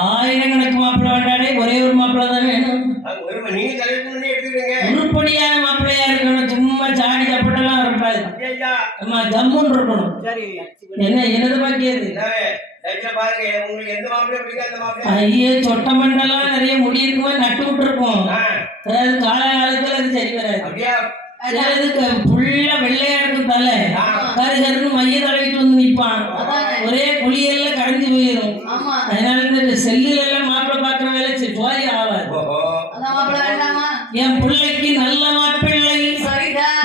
ஆயிரக்கணக்கு மாப்பிள்ளை வேண்டாடே, ஒரே ஒரு மாப்பிள்ளை தான் வேணும். உருப்படியான மாப்பிள்ளையா இருக்கணும், சும்மா சாடி தப்பட்டெல்லாம் வரக்கூடாது. ஆமா, ஜம்முன்னு இருக்கணும். என்ன என்னது பாக்கியது? ஐயே, சொட்ட மண்டலம் நிறைய முடி இருக்குமா, நட்டு விட்டு இருக்கோம். அதாவது காலகாலத்துல அது சரி வராது. புள்ள வெள்ளையா இருக்கும் தலை, கரு கருன்னு மைய தடவிட்டு வந்து நிற்பான், ஒரே குளியல்ல கரைஞ்சு போயிடும். அதனால இந்த செல்லுல எல்லாம் மாப்பிள்ளை பாக்குற வேலை ஜோதி ஆகாது. என் பிள்ளைக்கு நல்ல மாப்பிள்ளை,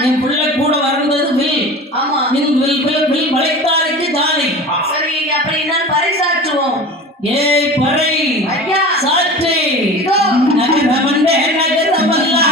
என் பிள்ளை கூட வந்தது வில் வளைத்தாருக்கு தானே. பரிசாற்றுவோம். ஏய் பறை சாற்று நகரமண்டே நகரமல்லா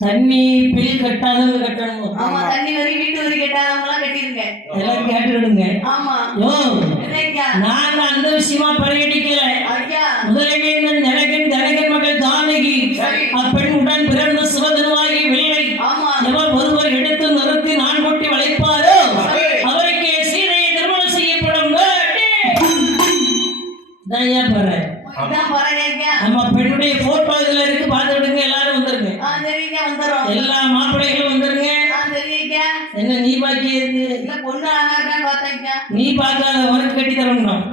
தண்ணி பில் கட்டாதவங்க கட்டணும். ஆமா, தண்ணி வரி வீட்டு வரி கட்டாதவங்க கட்டிருங்க. எல்லாம் கேட்டுடுங்க. ஆமா, யோ நான் அந்த விஷயமா பரிகடிக்கல. முதலமைச்சர் ஜனகன் மகள் ஜானகி அப்பெண் உடன் பிறந்த சிவதனுவாகி வெள்ளை எவர் ஒருவர் எடுத்து நிறுத்தி நான் கொட்டி வளைப்பாரோ அவருக்கு சீதையை திருமணம் செய்யப்படும். நம்ம பெண்ணுடைய போட்டோ இதுல இருக்கு, பார்த்து விடுங்க. எல்லாரும் வந்துருங்க, எல்லா மாப்பிள்ளைகளும் வந்துருங்க. என்ன நீ பாக்கியது? நீ பார்க்காத உனக்கு கட்டி தரணும்.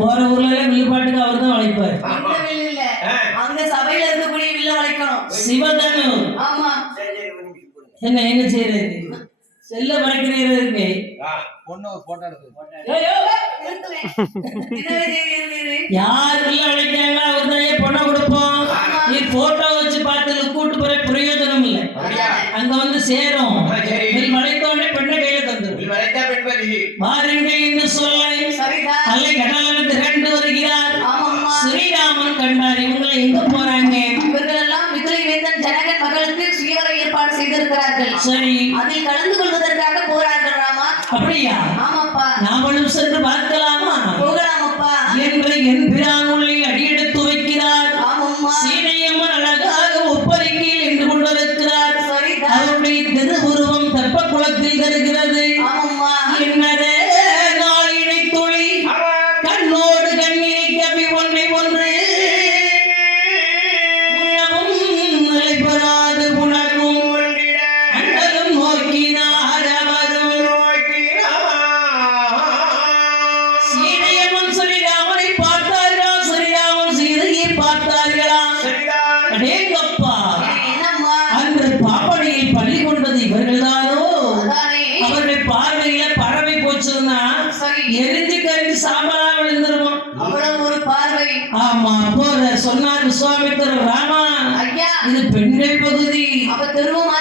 போற ஊர்ல வில்லு பாட்டுக்கு அவர் தான் வளைப்பாரு. சிவதனு என்ன என்ன செய்யறது? செல்ல மறைக்கிறீங்க. யார் உள்ள அழைக்கிறாங்க அவர்தான் பொண்ணை கொடுப்போம். நீ போட்டோ வச்சு பார்த்து கூட்டு போற பிரயோஜனம் இல்லை. அங்க வந்து சேரும், வளைத்தோடனே பெண்ணை கையில தந்துடும். வாருங்கள் என்று சொல்ல அல்ல கடலில் திரண்டு வருகிறார். ஸ்ரீராமன் கண்டார். இவங்களை எங்க போறாங்க? இவர்கள் எல்லாம் மிதிலை வேந்தன் ஜனகன் மகளுக்கு வைத்திருக்கிறார்கள். சரி, அதில் கலந்து கொள்வதற்காக போறார்கள் ராமா. அப்படியா? ஆமாப்பா. நாமளும் சென்று பார்க்கலாமா போகலாமப்பா. என்று என் பிரானுள்ளே அடியெடுத்து வைக்கிறார். ஆமாம்மா. சீனையம்மன் அழகாக ஒப்பரிக்கையில் நின்று கொண்டிருக்கிறார். சரிதான். அவருடைய திருவுருவம் தெப்ப குளத்தில் தருகிறது. ஆமாம்மா. என்னரே நாளினை துளி கண்ணோடு கண்ணீரை கவி ஒன்றை ஒன்று உண்ணவும் நிலை பெறாது உணர்வும் அண்டலும் நோக்கினார் அவரும். சீதையம்மன் ஸ்ரீராமனை பார்த்தார்களா, ஸ்ரீராமன் சீதையை பார்த்தார்களா? அடேங்கப்பா, என்னம்மா? அன்று பாப்பனையில் பள்ளி கொண்டது இவர்கள்தானோ? அதானே. அவர்கள் பார்வையில பறவை போச்சுன்னா சரி. எரிஞ்சு கரிஞ்சு சாம்பலா விழுந்துருமா? அவ்வளவு ஒரு பார்வை. ஆமா, போற சொன்னார் விஸ்வாமித்திரர், ராமா ஐயா, இது பெண்ணை பகுதி, அப்ப திருவம்